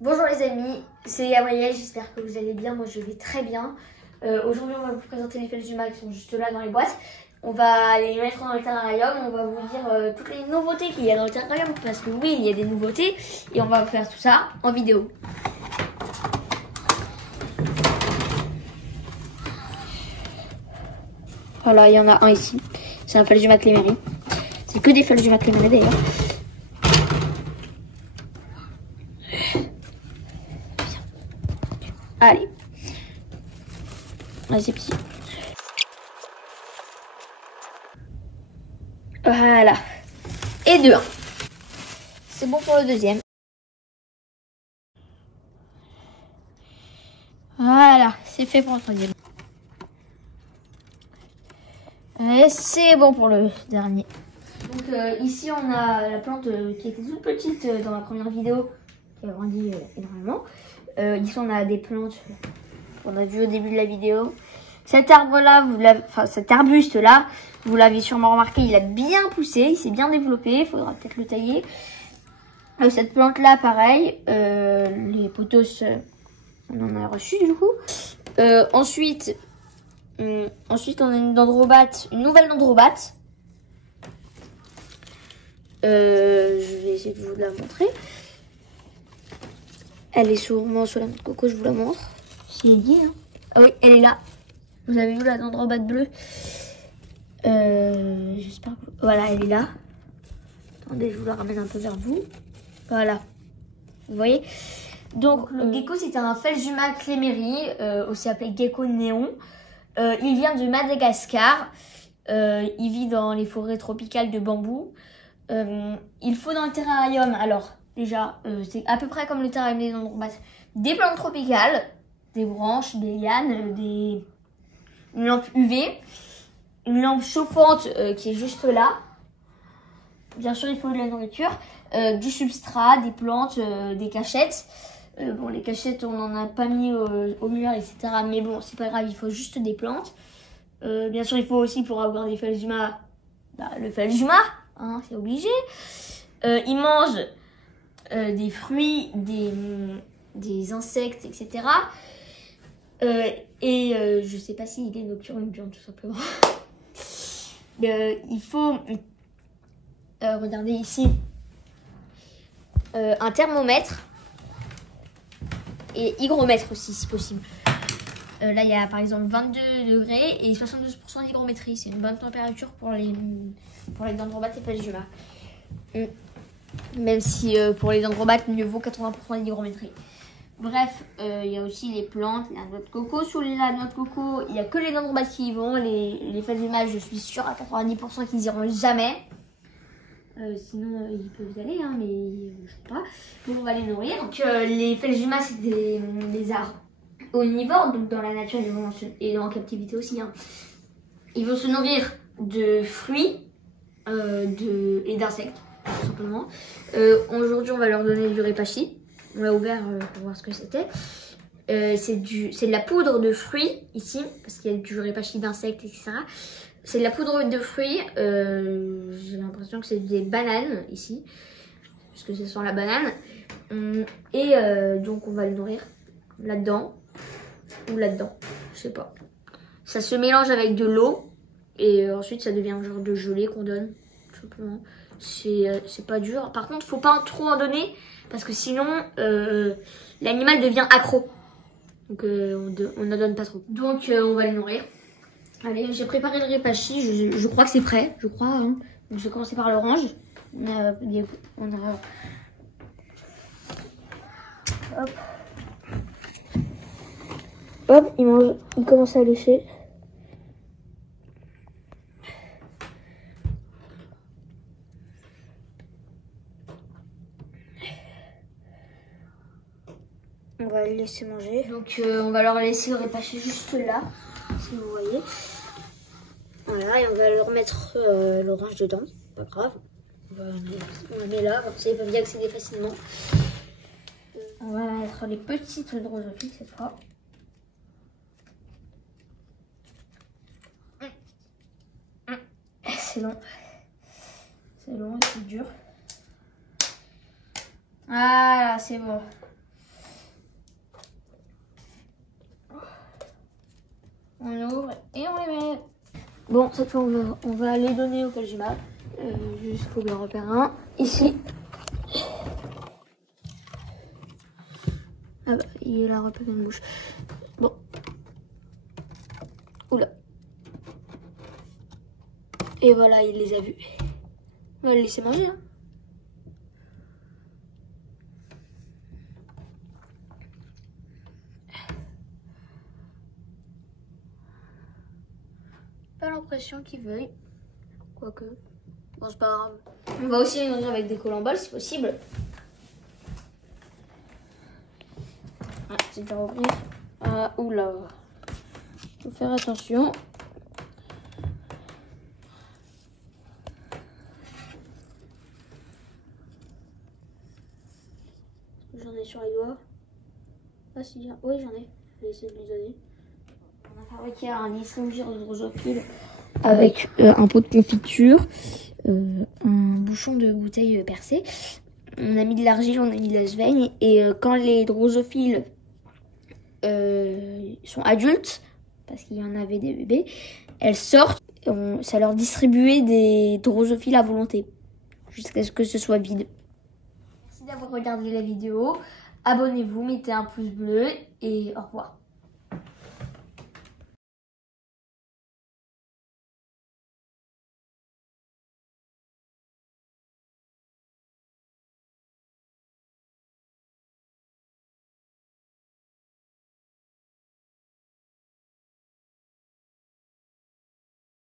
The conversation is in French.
Bonjour les amis, c'est Gabriel, j'espère que vous allez bien, moi je vais très bien. Aujourd'hui on va vous présenter les Felzuma qui sont juste là dans les boîtes. On va les mettre dans le terrarium, on va vous dire toutes les nouveautés qu'il y a dans le terrarium. Parce que oui, il y a des nouveautés et on va faire tout ça en vidéo. Voilà, il y en a un ici, c'est un Felzuma Clémery. C'est que des Felzuma Clémery d'ailleurs. Allez, c'est petit. Voilà. Et 2. C'est bon pour le deuxième. Voilà, c'est fait pour le troisième. Et c'est bon pour le dernier. Donc ici on a la plante qui était toute petite dans la première vidéo, qui a grandi énormément. Ici on a des plantes qu'on a vu au début de la vidéo. Cet arbre là, cet arbuste là, vous l'avez sûrement remarqué, il a bien poussé, il s'est bien développé, il faudra peut-être le tailler. Cette plante là pareil, les pothos, on en a reçu du coup. Ensuite on a une dendrobate, une nouvelle dendrobate. Je vais essayer de vous la montrer. Elle est sûrement sur la noix de coco, je vous la montre. Si elle y est, hein. Ah oui, elle est là. Vous avez vu la dendrobate bleue. J'espère que... Voilà, elle est là. Attendez, je vous la ramène un peu vers vous. Voilà. Vous voyez? Donc, le gecko, c'est un Felzuma Clémery, aussi appelé gecko néon. Il vient de Madagascar. Il vit dans les forêts tropicales de bambou. Il faut dans le terrarium, alors déjà c'est à peu près comme le terrarium des dendrobates, des plantes tropicales, des branches, des lianes, une lampe UV, une lampe chauffante qui est juste là. Bien sûr il faut de la nourriture, du substrat, des plantes, des cachettes. Bon, les cachettes on n'en a pas mis au mur, etc. Mais bon, c'est pas grave, il faut juste des plantes. Bien sûr il faut aussi, pour avoir des Felzuma, le Felzuma, hein, c'est obligé. Ils mangent des fruits, des insectes, etc. Je sais pas s'il est nocturne ou bien tout simplement. Il faut regardez ici un thermomètre et hygromètre aussi si possible. Là il y a par exemple 22 degrés et 72% d'hygrométrie. C'est une bonne température pour les dendrobates et Felzuma. Même si pour les dendrobates, mieux vaut 80% d'hygrométrie. Bref, il y a aussi les plantes, la noix de coco. Sous la noix de coco, il n'y a que les dendrobates qui y vont. Les Felzuma, je suis sûre à 90% qu'ils iront jamais. Sinon, ils peuvent y aller, hein, mais je sais pas. Donc, on va les nourrir. Donc, les Felzuma, c'est des arbres omnivores. Donc, dans la nature, ils vont et en captivité aussi. Hein. Ils vont se nourrir de fruits et d'insectes. Tout simplement. Aujourd'hui, on va leur donner du répachi. On l'a ouvert pour voir ce que c'était. C'est de la poudre de fruits ici, parce qu'il y a du répachi d'insectes, etc. C'est de la poudre de fruits. J'ai l'impression que c'est des bananes ici, parce que ça sent la banane. Donc, on va le nourrir là-dedans ou là-dedans, je sais pas. Ça se mélange avec de l'eau et ensuite ça devient un genre de gelée qu'on donne, tout simplement. C'est pas dur. Par contre, faut pas trop en donner parce que sinon l'animal devient accro. Donc on ne donne pas trop. Donc on va les nourrir. Allez, j'ai préparé le répachi. Je crois que c'est prêt. Je crois. Hein. Donc, je vais commencer par l'orange. Hop. Hop, il commence à lécher. On va le laisser manger. Donc on va leur laisser le répachi juste là, si vous voyez. Voilà, et on va leur mettre l'orange dedans, pas grave. On le met là, comme ça ils peuvent y accéder facilement. On va mettre les petites drosophiles cette fois. C'est long. C'est long et c'est dur. Voilà, c'est bon. On ouvre et on les met. Bon, cette fois, on va les donner au Feljumac. Juste, faut bien repérer un. Ici. Ah bah, il a repéré une bouche. Bon. Oula. Et voilà, il les a vus. On va le laisser manger, hein. Pas l'impression qu'il veuille. Quoique. Bon, c'est pas grave. On va aussi les nourrir avec des colamboles si possible. Ah, c'est dur à ouvrir. Ah, oula. Faut faire attention. J'en ai sur les doigts. Ah si, oui j'en ai. Je vais essayer de lui donner. On a fabriqué un distributeur de drosophile avec un pot de confiture, un bouchon de bouteille percé. On a mis de l'argile, on a mis de la sveigne. Et quand les drosophiles sont adultes, parce qu'il y en avait des bébés, elles sortent. Ça leur distribuait des drosophiles à volonté, jusqu'à ce que ce soit vide. Merci d'avoir regardé la vidéo. Abonnez-vous, mettez un pouce bleu et au revoir.